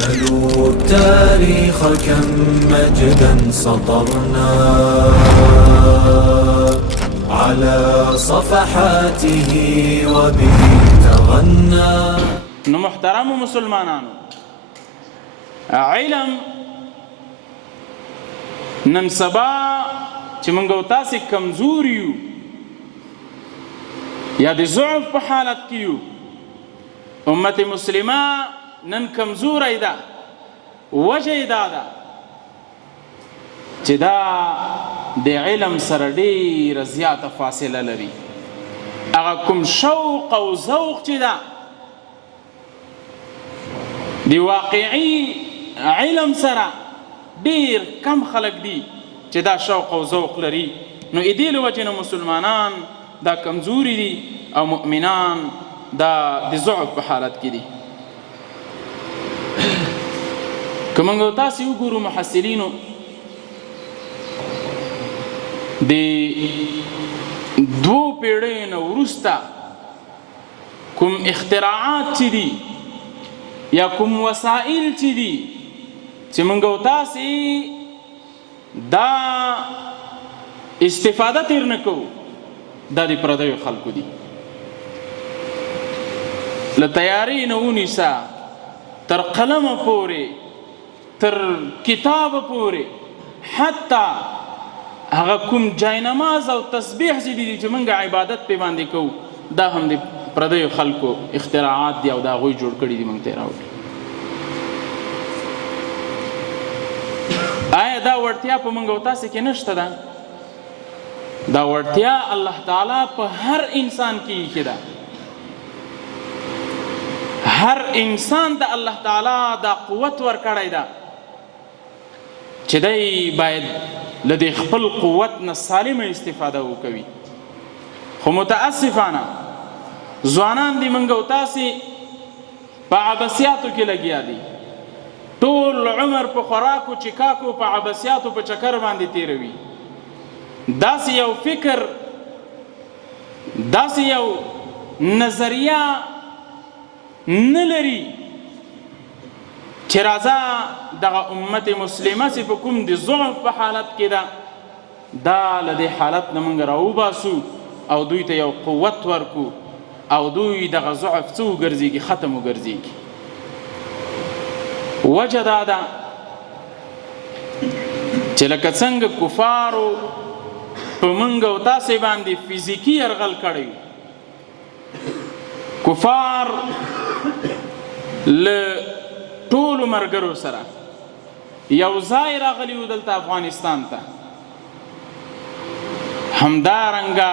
سلوا التاريخ كم مجدا سطرنا على صفحاته وبه تغنى. نو محترم مسلمانانو، علم نن سبا چې موږ او تاسې کمزور یو یا د ضعف په حالت کې یو، امت مسلمه نن کمزوری ده. وجه یې دا ده چې دا د علم سره ډېره زیاته فاصله لري. هغه کوم شوق او ذوق چې ده د واقعي علم سره ډېر کم خلک دي چې دا شوق او ذوق لري. نو دې له وجې نه مسلمانان دا کمزوري دي او مؤمنان دا د ضعف په حالت کې دي. که موږ تاسې وګورو محصلینو، د 2 پیړیو نه وروسته کوم اختراعات چې دي یا کوم وسایل چې دي چې موږ او تاسې دا استفاده تیر نه کوو، دا د پردیو خلکو دي. له تیارې نه ونیسه تر قلمه پورې تر کتابه پورې، حتی هغه کوم جاینماز او تسبیح چې دي چې موږ عبادت پې باندې کوو، دا هم د پردیو خلکو اختراعات دي او دا هغوی جوړ کړي دي، موږ ته یې راوړي. آیا دا وړتیا په موږ او تاسې کې نشته ده؟ دا وړتیا الله تعالی په هر انسان کې ایښې ده. هر انسان ته الله تعالی دا قوت ورکړی ده چې دی باید له دې خپل قوت نه سالمه استفاده وکوي. خو متاسفانه ځوانان دي موږ او تاسې په عبثیاتو کې لګیا دي، ټول عمر په خوراکو چکاکو په عبثیاتو په چکر باندې تیروي. داسې یو فکر، داسې یو نظریه نه لري چې راځه دغه امت مسلمه چې په کوم د ضعف په حالت کې ده، دا له دې حالت نه موږ راوباسو او دوی ته یو قوت ورکو او دوی دغه ضعف څه وګرځېږي، ختم وګرځېږي. وجه دا ده چې لکه څنګه کفارو په موږ او تاسې باندې فزیکي یرغل کړی، کفار له ټولو ملګرو سره یو ځای راغلي وو دلته افغانستان ته، همدارنګه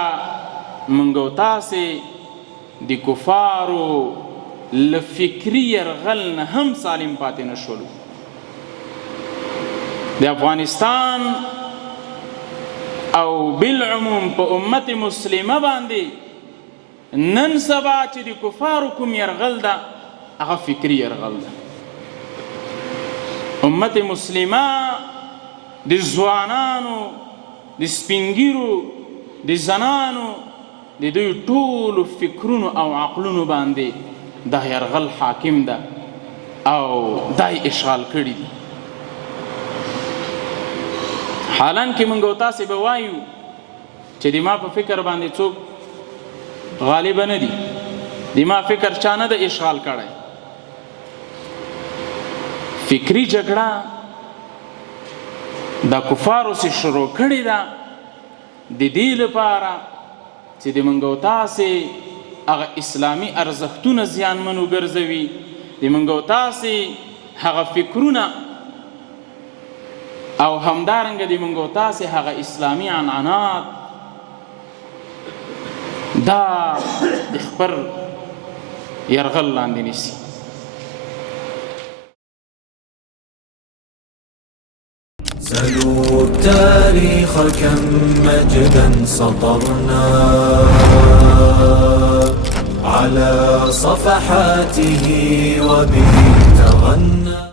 موږ او تاسې د کفارو له فکري یرغل نه هم سالم پاتې نه شولو. د افغانستان او بالعموم په امت مسلمه باندې نن سبا چې د کفارو کوم یرغل ده، هغه فکري یرغل ده. امت مسلمه د ځوانانو، د سپینګیرو، د زنانو، د دوی ټولو فکرونو او عقلونو باندې دا یرغل حاکم ده او دا یې اشغال کړي دي. حالانکه موږ او تاسې به وایو چې د ما په فکر باندې څوک غالبه نه دي، د ما فکر چا نه ده اشغال کړی. فکري جګړه دا کفارو سې شروع کړې ده د دې لپاره چې د موږ او تاسې هغه اسلامي ارزښتونه زیانمن وګرځوي، د موږ او تاسې هغه فکرونه او همدارنګه د موږ او تاسې هغه اسلامي عنعنات دا د خپل یرغل لاندې نیسي. سلوا التاريخ كم مجدا سطرنا على صفحاته وبه تغنى.